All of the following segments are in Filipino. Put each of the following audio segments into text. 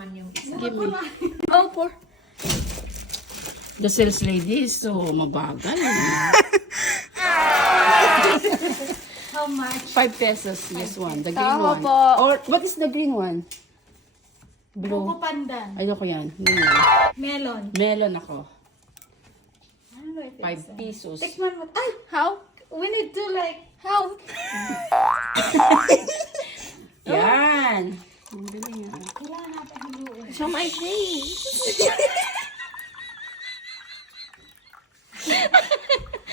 naman yung isa. Give me. Oh, for. The sales lady is so mabagal. How much? 5 pesos, this one. The green Tama one. po. Or, what is the green one? Buko Blue. pandan. Ayoko yan. Yun yan. Melon. Melon ako. I don't know if 5 pesos. Tikman mo. Ay! How? We need to like... How? Yan. Ang galing yan. Kailangan natin haluin. Show my face.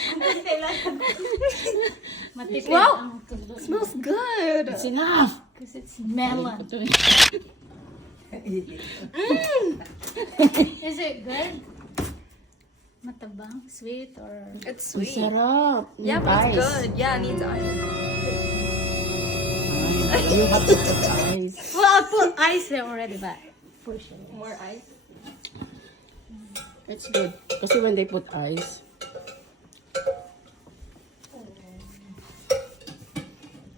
Ang kunti lang. Matipid Wow! ang tulo. Smells good. It's enough. Because it's melon. Ito eh. Is it good? Matabang? Sweet or... It's Ang sweet. sarap. Yeah, Yung but it's ice. good. Yeah, it needs ice. You have to put ice. Well, I put ice there already, but... For sure. More ice. It's good. Kasi when they put ice.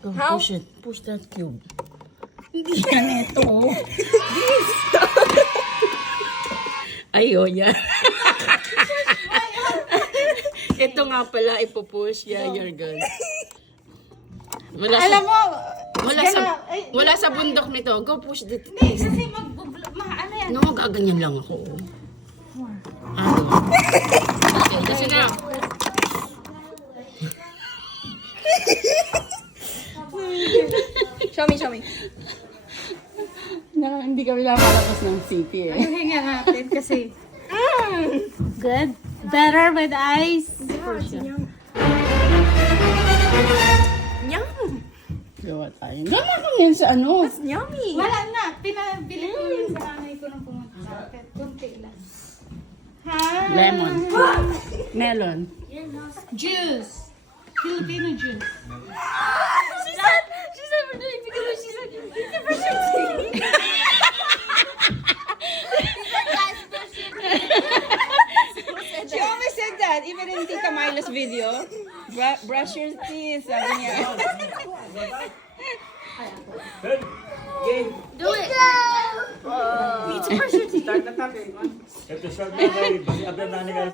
Go, How? push it. Push that cube. Hindi ka neto. Ayo, yan. Ito nga pala, ipupush. Yeah, you're good. Wala Alam mo, wala sa bundok nito. Go push it. hindi, kasi ano yan? No, gaganyan lang ako. Ano? Okay, kasi na. Show me, show me. Hindi kami nakalabas ng city eh. Anuhin nga natin kasi... Good. Better with ice. For sure. Yum. Gawa tayo. Gama kang yan sa ano. It's yummy. Wala na. Pinabili ko yun sa nanay ko nung pumunta sa akin. Kunti lang. Ha? Lemon. Melon. Juice. Filipino juice. She said we're doing because she said you're eating for sure. She always said that, even in Tita Milo's video. Brush your teeth, sabi niya. Do it. Eat for sure. Ito short na kayo. Basi abdan na nila.